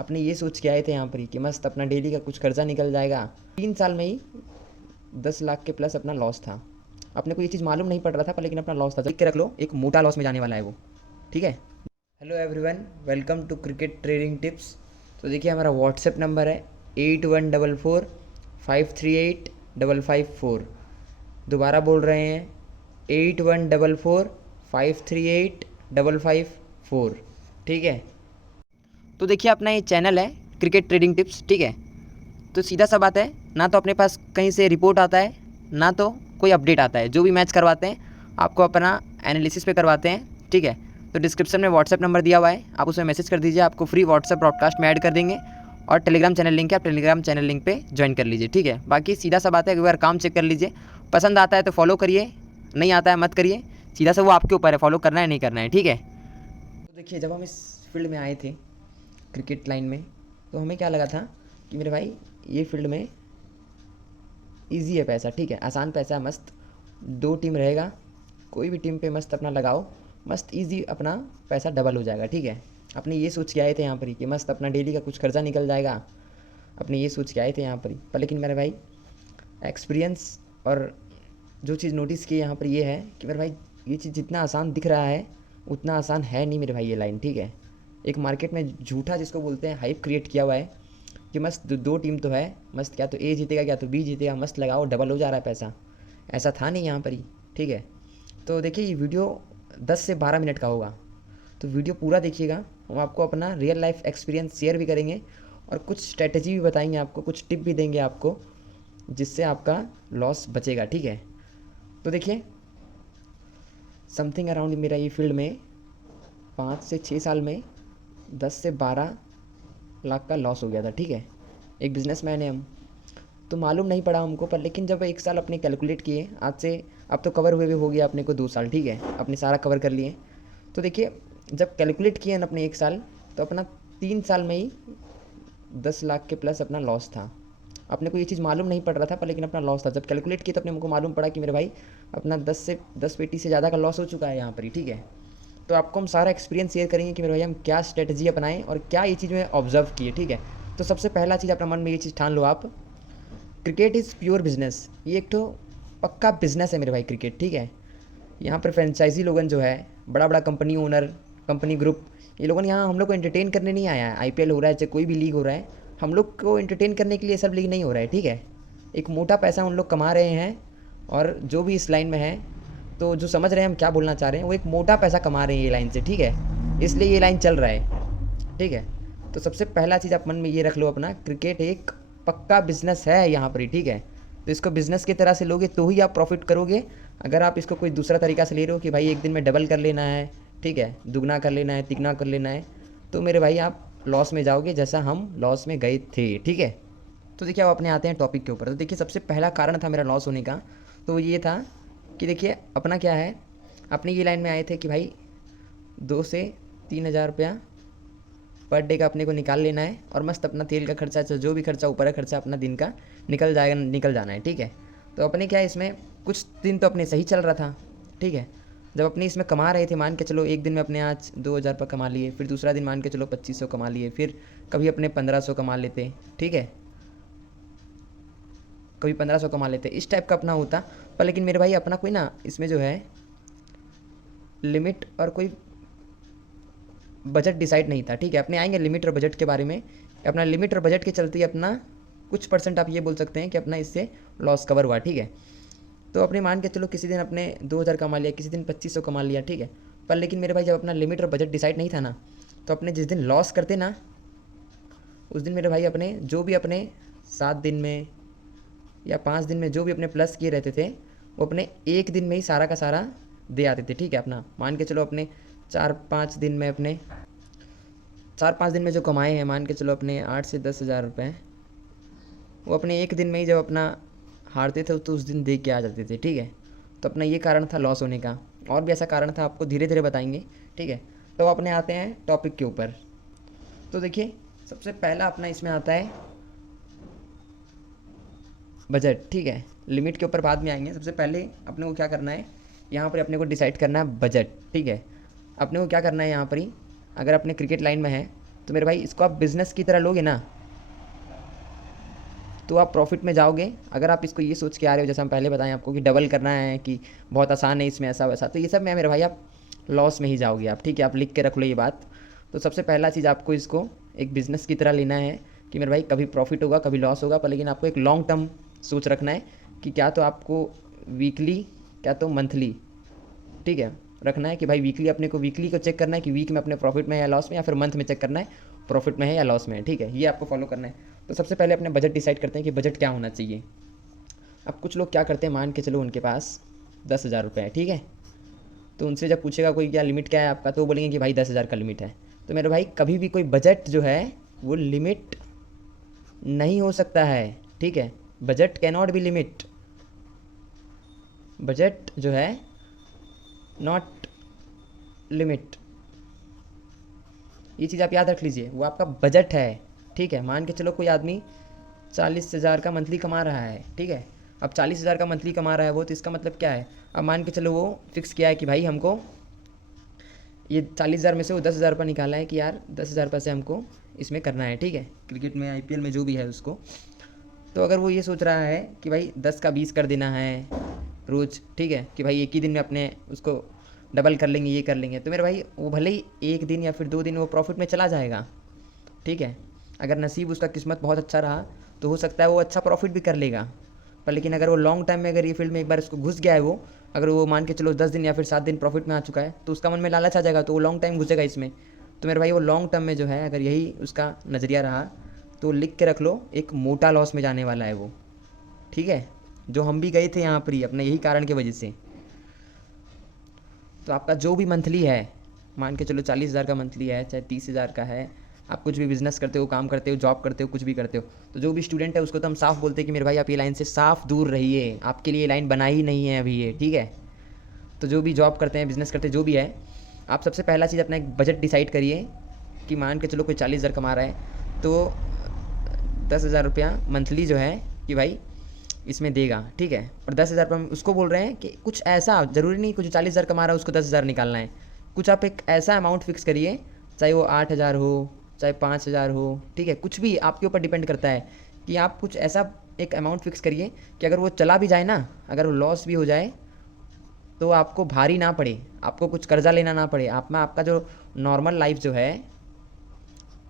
अपने ये सोच के आए थे यहाँ पर ही कि मस्त अपना डेली का कुछ खर्चा निकल जाएगा। 3 साल में ही 10 लाख के प्लस अपना लॉस था। अपने को ये चीज़ मालूम नहीं पड़ रहा था पर लेकिन अपना लॉस था। देख के रख लो, एक मोटा लॉस में जाने वाला है वो। ठीक है। Hello everyone, welcome to cricket trading tips. तो देखिए हमारा व्हाट्सएप नंबर है 8144538554। दोबारा बोल रहे हैं 8144538554। ठीक है। तो देखिए अपना ये चैनल है क्रिकेट ट्रेडिंग टिप्स। ठीक है। तो सीधा सा बात है, ना तो अपने पास कहीं से रिपोर्ट आता है ना तो कोई अपडेट आता है। जो भी मैच करवाते हैं आपको अपना एनालिसिस पे करवाते हैं। ठीक है। तो डिस्क्रिप्शन में व्हाट्सएप नंबर दिया हुआ है, आप उसमें मैसेज कर दीजिए, आपको फ्री व्हाट्सएप ब्रॉडकास्ट में ऐड कर देंगे। और टेलीग्राम चैनल लिंक है, आप टेलीग्राम चैनल लिंक पे ज्वाइन कर लीजिए। ठीक है। बाकी सीधा सा बात है, एक बार काम चेक कर लीजिए, पसंद आता है तो फॉलो करिए, नहीं आता है मत करिए। सीधा सा वो आपके ऊपर है, फॉलो करना है नहीं करना है। ठीक है। तो देखिए जब हम इस फील्ड में आए थे क्रिकेट लाइन में, तो हमें क्या लगा था कि मेरे भाई ये फील्ड में ईजी है पैसा। ठीक है, आसान पैसा है, मस्त 2 टीम रहेगा, कोई भी टीम पे मस्त अपना लगाओ, मस्त ईजी अपना पैसा डबल हो जाएगा। ठीक है। अपने ये सोच के आए थे यहाँ पर ही कि मस्त अपना डेली का कुछ खर्चा निकल जाएगा। अपने ये सोच के आए थे यहाँ पर ही पर लेकिन मेरे भाई एक्सपीरियंस और जो चीज़ नोटिस की यहाँ पर ये है कि मेरे भाई ये चीज़ जितना आसान दिख रहा है उतना आसान है नहीं मेरे भाई ये लाइन। ठीक है। एक मार्केट में झूठा जिसको बोलते हैं हाइप क्रिएट किया हुआ है कि मस्त 2 टीम तो है, मस्त क्या तो ए जीतेगा क्या तो बी जीतेगा, मस्त लगाओ डबल हो जा रहा है पैसा। ऐसा था नहीं यहाँ पर ही। ठीक है। तो देखिए ये वीडियो 10 से 12 मिनट का होगा, तो वीडियो पूरा देखिएगा। हम आपको अपना रियल लाइफ एक्सपीरियंस शेयर भी करेंगे और कुछ स्ट्रेटजी भी बताएंगे आपको, कुछ टिप भी देंगे आपको जिससे आपका लॉस बचेगा। ठीक है। तो देखिए समथिंग अराउंड मेरा ये फील्ड में 5 से 6 साल में 10 से 12 लाख का लॉस हो गया था। ठीक है। एक बिजनेसमैन है हम, तो मालूम नहीं पड़ा हमको, पर लेकिन जब 1 साल अपने कैलकुलेट किए, आज से अब तो कवर हुए भी हो गया अपने को 2 साल। ठीक है। अपने सारा कवर कर लिए। तो देखिए जब कैलकुलेट किए ना अपने 1 साल, तो अपना 3 साल में ही 10 लाख के प्लस अपना लॉस था। अपने को ये चीज़ मालूम नहीं पड़ रहा था पर लेकिन अपना लॉस था। जब कैलकुलेट किया तो अपने को मालूम पड़ा कि मेरे भाई अपना 10 पेटी से ज़्यादा का लॉस हो चुका है यहाँ पर ही। ठीक है। तो आपको हम सारा एक्सपीरियंस शेयर करेंगे कि मेरे भाई हम क्या स्ट्रेटजी अपनाएं और क्या ये चीज़ में ऑब्जर्व किए। ठीक है। तो सबसे पहला चीज़ अपना मन में ये चीज़ ठान लो आप, क्रिकेट इज़ प्योर बिजनेस। ये एक तो पक्का बिजनेस है मेरे भाई क्रिकेट। ठीक है। यहाँ पर फ्रेंचाइजी लोगन जो है, बड़ा बड़ा कंपनी ओनर, कंपनी ग्रुप, ये लोगन यहाँ हम लोग को एंटरटेन करने नहीं आया है। आईपीएल हो रहा है चाहे कोई भी लीग हो रहा है, हम लोग को एंटरटेन करने के लिए सब लीग नहीं हो रहा है। ठीक है। एक मोटा पैसा उन लोग कमा रहे हैं, और जो भी इस लाइन में है तो जो समझ रहे हैं हम क्या बोलना चाह रहे हैं, वो एक मोटा पैसा कमा रहे हैं ये लाइन से। ठीक है। इसलिए ये लाइन चल रहा है। ठीक है। तो सबसे पहला चीज़ आप मन में ये रख लो अपना, क्रिकेट एक पक्का बिजनेस है यहाँ पर ही। ठीक है। तो इसको बिज़नेस की तरह से लोगे तो ही आप प्रॉफिट करोगे। अगर आप इसको कोई दूसरा तरीका से ले रहे हो कि भाई एक दिन में डबल कर लेना है, ठीक है, दुगना कर लेना है, तिगना कर लेना है, तो मेरे भाई आप लॉस में जाओगे जैसा हम लॉस में गए थे। ठीक है। तो देखिए अब अपने आते हैं टॉपिक के ऊपर। तो देखिए सबसे पहला कारण था मेरा लॉस होने का, तो वो ये था कि देखिए अपना क्या है, अपनी ये लाइन में आए थे कि भाई 2 से 3 हज़ार रुपया पर डे का अपने को निकाल लेना है और मस्त अपना तेल का खर्चा, जो भी खर्चा ऊपर है खर्चा अपना दिन का निकल जाएगा, निकल जाना है। ठीक है। तो अपने क्या है इसमें कुछ दिन तो अपने सही चल रहा था। ठीक है। जब अपने इसमें कमा रहे थे, मान के चलो एक दिन में अपने आज 2 हज़ार रुपये कमा लिए, फिर दूसरा दिन मान के चलो 2500 कमा लिए, फिर कभी अपने 1500 कमा लेते। ठीक है। कभी 1500 कमा लेते, इस टाइप का अपना होता। पर लेकिन मेरे भाई अपना कोई ना इसमें जो है लिमिट और कोई बजट डिसाइड नहीं था। ठीक है। अपने आएंगे लिमिट और बजट के बारे में। अपना लिमिट और बजट के चलते अपना कुछ परसेंट आप ये बोल सकते हैं कि अपना इससे लॉस कवर हुआ। ठीक है। तो अपने मान के चलो किसी दिन अपने 2000 कमा लिया, किसी दिन 2500 कमा लिया। ठीक है। पर लेकिन मेरे भाई जब अपना लिमिट और बजट डिसाइड नहीं था ना, तो अपने जिस दिन लॉस करते ना, उस दिन मेरे भाई अपने जो भी अपने 7 दिन में या 5 दिन में जो भी अपने प्लस किए रहते थे, वो अपने एक दिन में ही सारा का सारा दे आते थे। ठीक है। अपना मान के चलो अपने 4-5 दिन में अपने 4-5 दिन में जो कमाए हैं, मान के चलो अपने 8 से 10 हज़ार रुपये, वो अपने एक दिन में ही जब अपना हारते थे तो उस दिन दे के आ जाते थे। ठीक है। तो अपना ये कारण था लॉस होने का, और भी ऐसा कारण था, आपको धीरे धीरे बताएंगे। ठीक है। तो अपने आते हैं टॉपिक के ऊपर। तो देखिए सबसे पहला अपना इसमें आता है बजट। ठीक है। लिमिट के ऊपर बाद में आएंगे। सबसे पहले अपने को क्या करना है, यहाँ पर अपने को डिसाइड करना है बजट। ठीक है। अपने को क्या करना है यहाँ पर ही, अगर अपने क्रिकेट लाइन में है तो मेरे भाई इसको आप बिज़नेस की तरह लोगे ना तो आप प्रॉफिट में जाओगे। अगर आप इसको ये सोच के आ रहे हो जैसे हम पहले बताएं आपको कि डबल करना है कि बहुत आसान है इसमें ऐसा वैसा, तो ये सब में मेरे भाई आप लॉस में ही जाओगे आप, ठीक है। आप लिख के रख लो ये बात। तो सबसे पहला चीज़ आपको इसको एक बिज़नेस की तरह लेना है कि मेरे भाई कभी प्रॉफिट होगा कभी लॉस होगा, पर लेकिन आपको एक लॉन्ग टर्म सोच रखना है कि क्या तो आपको वीकली क्या तो मंथली, ठीक है, रखना है कि भाई वीकली अपने को वीकली को चेक करना है कि वीक में अपने प्रॉफिट में है या लॉस में, या फिर मंथ में चेक करना है प्रॉफिट में है या लॉस में है, ठीक है। ये आपको फॉलो करना है। तो सबसे पहले अपने बजट डिसाइड करते हैं कि बजट क्या होना चाहिए। अब कुछ लोग क्या करते हैं, मान के चलो उनके पास 10,000 रुपये है, ठीक है। तो उनसे जब पूछेगा कोई क्या लिमिट क्या है आपका, तो वो बोलेंगे कि भाई 10,000 का लिमिट है। तो मेरे भाई कभी भी कोई बजट जो है वो लिमिट नहीं हो सकता है, ठीक है। Budget can not be limit. Budget जो है नॉट लिमिट, ये चीज़ आप याद रख लीजिए। वो आपका बजट है, ठीक है। मान के चलो कोई आदमी 40,000 का मंथली कमा रहा है, ठीक है। अब 40,000 का मंथली कमा रहा है वो, तो इसका मतलब क्या है, अब मान के चलो वो फिक्स किया है कि भाई हमको ये 40,000 में से वो 10,000 रुपये निकाला है कि यार 10,000 रुपये से हमको इसमें करना है, ठीक है, क्रिकेट में IPL में जो भी है उसको। तो अगर वो ये सोच रहा है कि भाई 10 का 20 कर देना है रोज़, ठीक है, कि भाई एक ही दिन में अपने उसको डबल कर लेंगे, ये कर लेंगे, तो मेरे भाई वो भले ही एक दिन या फिर 2 दिन वो प्रॉफिट में चला जाएगा, ठीक है। अगर नसीब उसका किस्मत बहुत अच्छा रहा तो हो सकता है वो अच्छा प्रॉफिट भी कर लेगा। पर लेकिन अगर वो लॉन्ग टाइम में अगर ये फील्ड में एक बार उसको घुस गया है वो, अगर वो मान के चलो 10 दिन या फिर 7 दिन प्रॉफिट में आ चुका है, तो उसका मन में लालच आ जाएगा, तो वो लॉन्ग टाइम घुसेगा इसमें। तो मेरे भाई वो लॉन्ग टर्म में जो है अगर यही उसका नज़रिया रहा तो लिख के रख लो, एक मोटा लॉस में जाने वाला है वो, ठीक है। जो हम भी गए थे यहाँ पर ही अपने यही कारण की वजह से। तो आपका जो भी मंथली है, मान के चलो 40,000 का मंथली है, चाहे 30,000 का है, आप कुछ भी बिज़नेस करते हो, काम करते हो, जॉब करते हो, कुछ भी करते हो, तो जो भी स्टूडेंट है उसको तो हम साफ बोलते हैं कि मेरे भाई आप ये लाइन से साफ दूर रहिए, आपके लिए ये लाइन बना ही नहीं है अभी ये, ठीक है। तो जो भी जॉब करते हैं, बिज़नेस करते हैं, जो भी है, आप सबसे पहला चीज़ अपना एक बजट डिसाइड करिए कि मान के चलो कोई 40,000 कमा रहा है तो 10,000 रुपया मंथली जो है कि भाई इसमें देगा, ठीक है। और 10,000 रुपये उसको बोल रहे हैं कि कुछ ऐसा, ज़रूरी नहीं कुछ 40,000 कमा रहा है उसको 10,000 निकालना है। कुछ आप एक ऐसा अमाउंट फिक्स करिए, चाहे वो 8,000 हो, चाहे 5,000 हो, ठीक है, कुछ भी आपके ऊपर डिपेंड करता है कि आप कुछ ऐसा एक अमाउंट फिक्स करिए कि अगर वो चला भी जाए ना, अगर वो लॉस भी हो जाए तो आपको भारी ना पड़े, आपको कुछ कर्जा लेना ना पड़े, आप में आपका जो नॉर्मल लाइफ जो है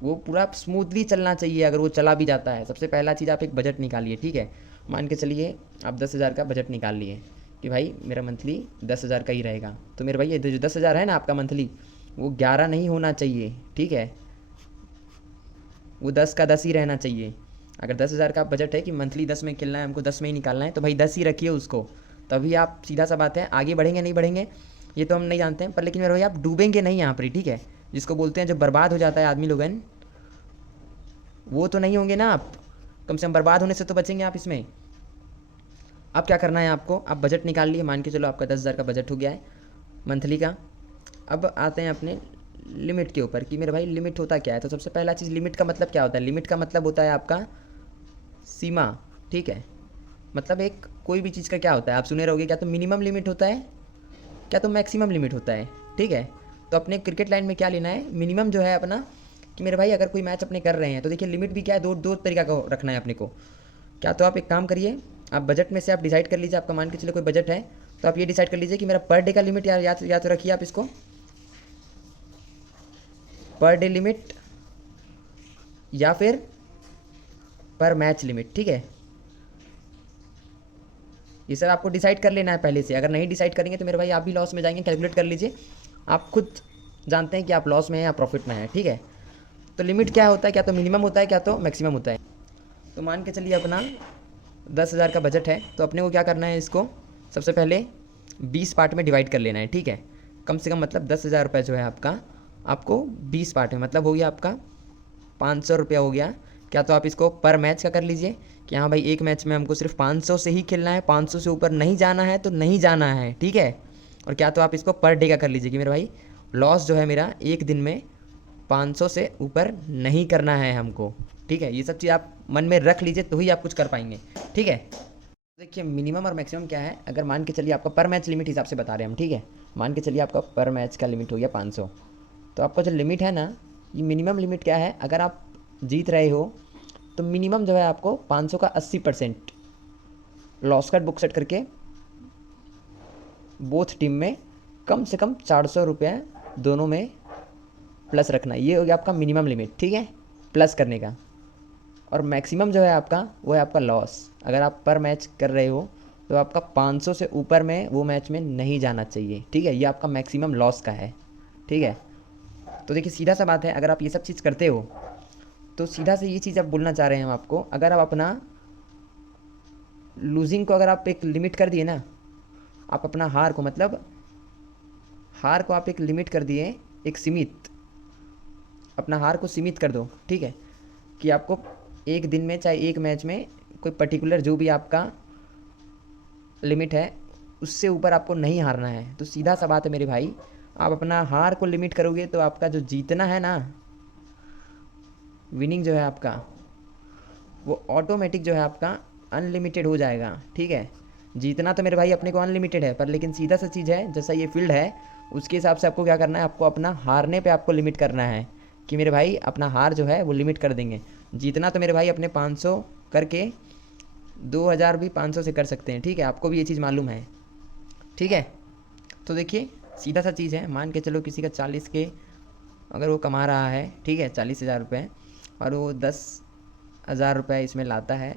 वो पूरा स्मूथली चलना चाहिए। अगर वो चला भी जाता है, सबसे पहला चीज़ आप एक बजट निकालिए, ठीक है। मान के चलिए आप 10,000 का बजट निकाल लिए कि भाई मेरा मंथली 10,000 का ही रहेगा। तो मेरे भाई ये जो 10,000 है ना आपका मंथली, वो 11 नहीं होना चाहिए, ठीक है, वो 10 का 10 ही रहना चाहिए। अगर 10,000 का बजट है कि मंथली 10 में खेलना है, हमको 10 में ही निकालना है, तो भाई 10 ही रखिए उसको। तभी आप, सीधा सा बात है, आगे बढ़ेंगे नहीं बढ़ेंगे ये तो हम नहीं जानते हैं, पर लेकिन मेरे भाई आप डूबेंगे नहीं यहाँ पर, ठीक है। जिसको बोलते हैं जब बर्बाद हो जाता है आदमी लोगन, वो तो नहीं होंगे ना आप। कम से कम बर्बाद होने से तो बचेंगे आप इसमें। अब क्या करना है आपको, आप बजट निकाल लिए, मान के चलो आपका 10,000 का बजट हो गया है मंथली का। अब आते हैं अपने लिमिट के ऊपर कि मेरे भाई लिमिट होता क्या है। तो सबसे पहला चीज़, लिमिट का मतलब क्या होता है। लिमिट का मतलब होता है आपका सीमा, ठीक है। मतलब एक कोई भी चीज़ का क्या होता है, आप सुने रहोगे, क्या तो मिनिमम लिमिट होता है, क्या तो मैक्सिमम लिमिट होता है, ठीक है। तो अपने क्रिकेट लाइन में क्या लेना है, मिनिमम जो है अपना कि मेरे भाई अगर कोई मैच अपने कर रहे हैं तो देखिए लिमिट भी क्या है, दो दो तरीका का रखना है अपने को। क्या तो आप एक काम करिए, आप बजट में से आप डिसाइड कर लीजिए, आपका मान के चलिए कोई बजट है तो आप ये डिसाइड कर लीजिए कि मेरा पर डे का लिमिट या तो रखिए आप इसको पर डे लिमिट या फिर पर मैच लिमिट, ठीक है। ये सर आपको डिसाइड कर लेना है पहले से। अगर नहीं डिसाइड करेंगे तो मेरे भाई आप भी लॉस में जाएंगे। कैलकुलेट कर लीजिए, आप खुद जानते हैं कि आप लॉस में हैं या प्रॉफिट में हैं, ठीक है। तो लिमिट क्या होता है, क्या तो मिनिमम होता है, क्या तो मैक्सिमम होता है। तो मान के चलिए अपना 10,000 का बजट है, तो अपने को क्या करना है, इसको सबसे पहले 20 पार्ट में डिवाइड कर लेना है, ठीक है। कम से कम मतलब 10,000 रुपये जो है आपका, आपको 20 पार्ट में मतलब हो गया आपका 500 रुपया हो गया। क्या तो आप इसको पर मैच का कर लीजिए कि हाँ भाई एक मैच में हमको सिर्फ 500 से ही खेलना है, 500 से ऊपर नहीं जाना है तो नहीं जाना है, ठीक है। और क्या तो आप इसको पर डे का कर लीजिए कि मेरा भाई लॉस जो है मेरा एक दिन में 500 से ऊपर नहीं करना है हमको, ठीक है। ये सब चीज़ आप मन में रख लीजिए तो ही आप कुछ कर पाएंगे, ठीक है। देखिए मिनिमम और मैक्सिमम क्या है, अगर मान के चलिए आपका पर मैच लिमिट हिसाब से बता रहे हैं हम, ठीक है। मान के चलिए आपका पर मैच का लिमिट हो गया 500, तो आपका जो लिमिट है ना ये मिनिमम लिमिट क्या है, अगर आप जीत रहे हो तो मिनिमम जो है आपको 500 का 80% लॉस कट बुक सेट करके बोथ टीम में कम से कम 400 रुपये दोनों में प्लस रखना। ये हो गया आपका मिनिमम लिमिट, ठीक है, प्लस करने का। और मैक्सिमम जो है आपका वो है आपका लॉस। अगर आप पर मैच कर रहे हो तो आपका 500 से ऊपर में वो मैच में नहीं जाना चाहिए, ठीक है। ये आपका मैक्सिमम लॉस का है, ठीक है। तो देखिए सीधा सा बात है, अगर आप ये सब चीज़ करते हो तो सीधा से ये चीज़ आप बोलना चाह रहे हैं हम आपको, अगर आप अपना लूजिंग को अगर आप एक लिमिट कर दिए ना, आप अपना हार को मतलब हार को आप एक लिमिट कर दिए, एक सीमित, अपना हार को सीमित कर दो, ठीक है, कि आपको एक दिन में चाहे एक मैच में कोई पर्टिकुलर जो भी आपका लिमिट है उससे ऊपर आपको नहीं हारना है। तो सीधा सा बात है मेरे भाई, आप अपना हार को लिमिट करोगे तो आपका जो जीतना है ना, विनिंग जो है आपका, वो ऑटोमेटिक जो है आपका अनलिमिटेड हो जाएगा, ठीक है। जीतना तो मेरे भाई अपने को अनलिमिटेड है, पर लेकिन सीधा सा चीज़ है, जैसा ये फील्ड है उसके हिसाब से आपको क्या करना है, आपको अपना हारने पे आपको लिमिट करना है कि मेरे भाई अपना हार जो है वो लिमिट कर देंगे। जीतना तो मेरे भाई अपने 500 करके 2000 भी 500 से कर सकते हैं, ठीक है, आपको भी ये चीज़ मालूम है, ठीक है। तो देखिए सीधा सा चीज़ है, मान के चलो किसी का 40 के अगर वो कमा रहा है, ठीक है, 40,000 रुपये, और वो 10,000 रुपये इसमें लाता है,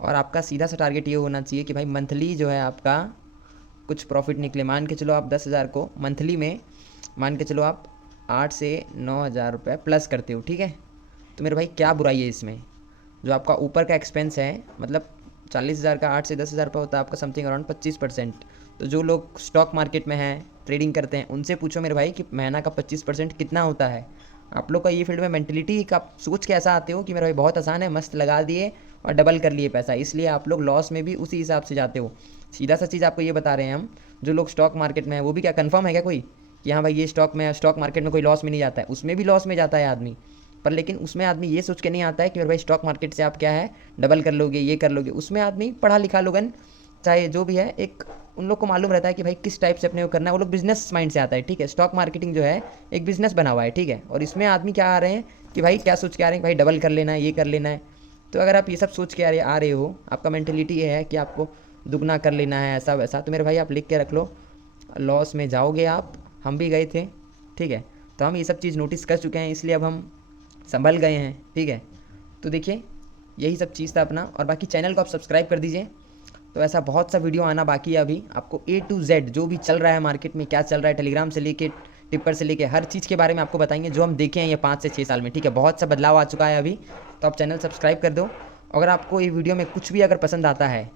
और आपका सीधा सा टारगेट ये होना चाहिए कि भाई मंथली जो है आपका कुछ प्रॉफिट निकले। मान के चलो आप 10,000 को मंथली में मान के चलो आप 8 से 9,000 रुपये प्लस करते हो, ठीक है। तो मेरे भाई क्या बुराई है इसमें, जो आपका ऊपर का एक्सपेंस है, मतलब 40,000 का 8 से 10,000 रुपये होता है आपका समथिंग अराउंड 25%। तो जो लोग स्टॉक मार्केट में हैं, ट्रेडिंग करते हैं, उनसे पूछो मेरे भाई कि महीना का 25% कितना होता है। आप लोग का ये फील्ड में मेंटलिटी का सोच के ऐसा आते हो कि मेरे भाई बहुत आसान है, मस्त लगा दिए और डबल कर लिए पैसा, इसलिए आप लोग लॉस में भी उसी हिसाब से जाते हो। सीधा सा चीज़ आपको ये बता रहे हैं हम, जो लोग स्टॉक मार्केट में है वो भी क्या कन्फर्म है क्या कोई कि हाँ भाई ये स्टॉक मार्केट में कोई लॉस में नहीं जाता है, उसमें भी लॉस में जाता है आदमी, पर लेकिन उसमें आदमी ये सोच के नहीं आता है कि मेरे भाई स्टॉक मार्केट से आप क्या है डबल कर लोगे, ये कर लोगे। उसमें आदमी पढ़ा लिखा लोगन चाहे जो भी है, एक उन लोग को मालूम रहता है कि भाई किस टाइप से अपने को करना है, वो लोग बिजनेस माइंड से आता है, ठीक है। स्टॉक मार्केटिंग जो है एक बिजनेस बना हुआ है, ठीक है। और इसमें आदमी क्या आ रहे हैं कि भाई क्या सोच के आ रहे हैं, भाई डबल कर लेना है, ये कर लेना है। तो अगर आप ये सब सोच के आ रहे हो, आपका मेंटेलिटी ये है कि आपको दुगना कर लेना है ऐसा वैसा, तो मेरे भाई आप लिख के रख लो, लॉस में जाओगे आप। हम भी गए थे, ठीक है, तो हम ये सब चीज़ नोटिस कर चुके हैं, इसलिए अब हम संभल गए हैं, ठीक है। तो देखिए यही सब चीज़ था अपना, और बाकी चैनल को आप सब्सक्राइब कर दीजिए। तो ऐसा बहुत सा वीडियो आना बाकी है अभी, आपको A to Z जो भी चल रहा है मार्केट में, क्या चल रहा है, टेलीग्राम से लेके टिप्पर से लेके हर चीज़ के बारे में आपको बताएंगे, जो हम देखे हैं ये 5 से 6 साल में, ठीक है। बहुत सा बदलाव आ चुका है अभी, तो आप चैनल सब्सक्राइब कर दो। अगर आपको ये वीडियो में कुछ भी अगर पसंद आता है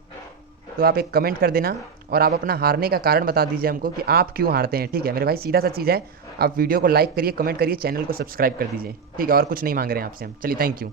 तो आप एक कमेंट कर देना, और आप अपना हारने का कारण बता दीजिए हमको कि आप क्यों हारते हैं, ठीक है मेरे भाई। सीधा सा चीज़ है, आप वीडियो को लाइक करिए, कमेंट करिए, चैनल को सब्सक्राइब कर दीजिए, ठीक है। और कुछ नहीं मांग रहे हैं आपसे हम। चलिए, थैंक यू।